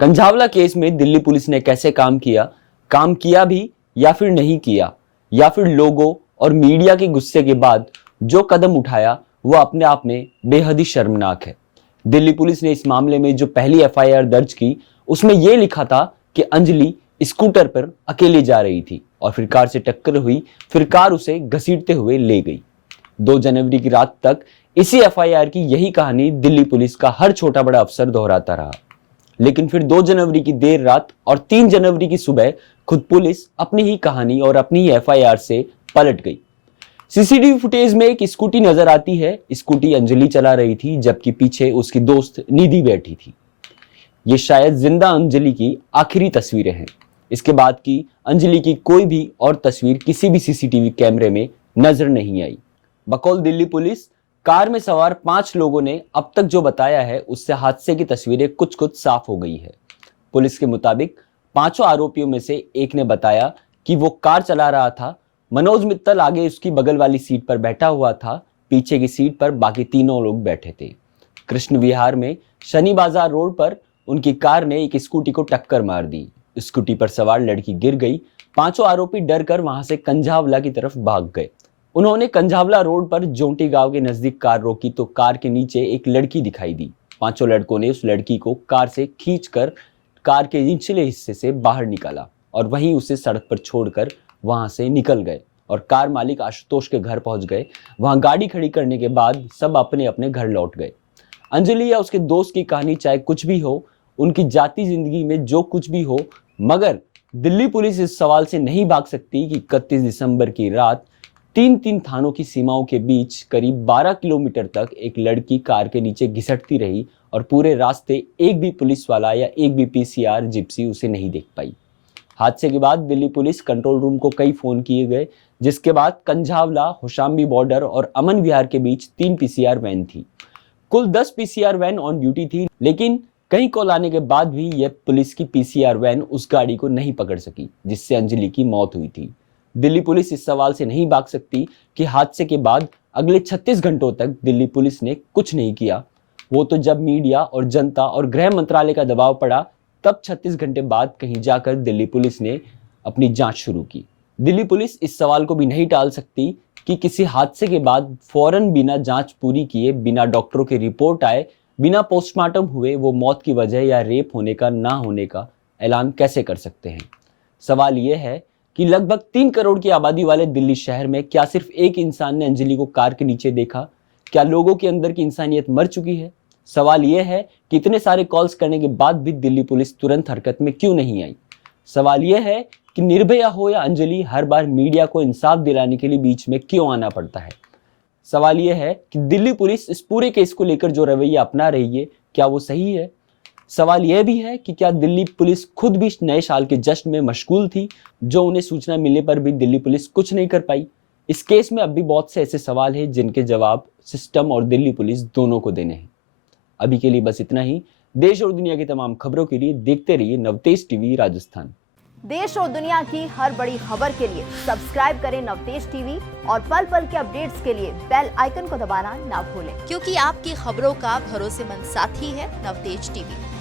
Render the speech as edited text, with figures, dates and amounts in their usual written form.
Kanjhawala case में Delhi police ने कैसे काम किया भी या फिर नहीं किया, या फिर लोगों और मीडिया के गुस्से के बाद जो कदम उठाया वो अपने आप में बेहद ही शर्मनाक है। दिल्ली पुलिस ने इस मामले में जो पहली एफआईआर दर्ज की उसमें यह लिखा था कि अंजलि स्कूटर पर अकेले जा रही थी और फिर कार से टक्कर हुई, फिर कार उसे घसीटते हुए ले गई। 2 जनवरी की रात तक इसी एफआईआर की यही कहानी दिल्ली पुलिस का हर छोटा बड़ा अफसर दोहराता रहा। लेकिन फिर 2 जनवरी की देर रात और 3 जनवरी की सुबह खुद पुलिस अपनी ही कहानी और अपनी ही एफआईआर से पलट गई। सीसीटीवी फुटेज में एक स्कूटी नजर आती है। स्कूटी अंजलि चला रही थी जबकि पीछे उसकी दोस्त निधि बैठी थी। ये शायद जिंदा अंजलि की आखिरी तस्वीरें हैं। इसके बाद की अंजलि की कोई भी और तस्वीर किसी भी सीसीटीवी कैमरे में नजर नहीं आई। बकौल दिल्ली पुलिस, कार में सवार 5 लोगों ने अब तक जो बताया है उससे हादसे की तस्वीरें कुछ कुछ साफ हो गई है। पुलिस के मुताबिक 5 आरोपियों में से एक ने बताया कि वो कार चला रहा था। मनोज मित्तल आगे उसकी बगल वाली सीट पर बैठा हुआ था, पीछे की सीट पर बाकी तीनों लोग बैठे थे। कृष्ण विहार में शनि बाजार रोड पर उनकी कार ने एक स्कूटी को टक्कर मार दी। स्कूटी पर सवार लड़की गिर गई। 5 आरोपी डर कर वहां से कंझावला की तरफ भाग गए। उन्होंने कंझावला रोड पर जोंटी गांव के नजदीक कार रोकी तो कार के नीचे एक लड़की दिखाई दी। 5 लड़कों ने उस लड़की को कार से खींचकर कार के निचले हिस्से से बाहर निकाला और वहीं उसे सड़क पर छोड़कर वहां से निकल गए और कार मालिक आशुतोष के घर पहुंच गए। वहां गाड़ी खड़ी करने के बाद सब अपने अपने घर लौट गए। अंजलि या उसके दोस्त की कहानी चाहे कुछ भी हो, उनकी जाती जिंदगी में जो कुछ भी हो, मगर दिल्ली पुलिस इस सवाल से नहीं भाग सकती कि 31 दिसंबर की रात 3 थानों की सीमाओं के बीच करीब 12 किलोमीटर तक एक लड़की कार के नीचे घिसटती रही और पूरे रास्ते एक भी पुलिस वाला या एक भी पीसीआर जिप्सी उसे नहीं देख पाई। हादसे के बाद दिल्ली पुलिस कंट्रोल रूम को कई फोन किए गए, जिसके बाद कंझावला, हुशाम्बी बॉर्डर और अमन विहार के बीच 3 पीसीआर वैन थी। कुल 10 पीसीआर वैन ऑन ड्यूटी थी, लेकिन कई कॉल आने के बाद भी यह पुलिस की पीसीआर वैन उस गाड़ी को नहीं पकड़ सकी जिससे अंजलि की मौत हुई थी। दिल्ली पुलिस इस सवाल से नहीं भाग सकती कि हादसे के बाद अगले 36 घंटों तक दिल्ली पुलिस ने कुछ नहीं किया। वो तो जब मीडिया और जनता और गृह मंत्रालय का दबाव पड़ा तब 36 घंटे बाद कहीं जाकर दिल्ली पुलिस ने अपनी जांच शुरू की। दिल्ली पुलिस इस सवाल को भी नहीं टाल सकती कि किसी हादसे के बाद फौरन बिना जांच पूरी किए, बिना डॉक्टरों की रिपोर्ट आए, बिना पोस्टमार्टम हुए वो मौत की वजह या रेप होने का ना होने का ऐलान कैसे कर सकते हैं। सवाल यह है कि लगभग 3 करोड़ की आबादी वाले दिल्ली शहर में क्या सिर्फ एक इंसान ने अंजलि को कार के नीचे देखा? क्या लोगों के अंदर की इंसानियत मर चुकी है? सवाल यह है कि इतने सारे कॉल्स करने के बाद भी दिल्ली पुलिस तुरंत हरकत में क्यों नहीं आई? सवाल यह है कि निर्भया हो या अंजलि, हर बार मीडिया को इंसाफ दिलाने के लिए बीच में क्यों आना पड़ता है? सवाल यह है कि दिल्ली पुलिस इस पूरे केस को लेकर जो रवैया अपना रही है क्या वो सही है? सवाल यह भी है कि क्या दिल्ली पुलिस खुद भी नए साल के जश्न में मशगूल थी, जो उन्हें सूचना मिलने पर भी दिल्ली पुलिस कुछ नहीं कर पाई? इस केस में अब भी बहुत से ऐसे सवाल हैं जिनके जवाब सिस्टम और दिल्ली पुलिस दोनों को देने हैं। अभी के लिए बस इतना ही। देश और दुनिया की तमाम खबरों के लिए देखते रहिए नवतेज टीवी राजस्थान। देश और दुनिया की हर बड़ी खबर के लिए सब्सक्राइब करें नवतेज टीवी और पल पल के अपडेट्स के लिए बेल आइकन को दबाना ना भूलें, क्योंकि आपकी खबरों का भरोसेमंद साथी है नवतेज टीवी।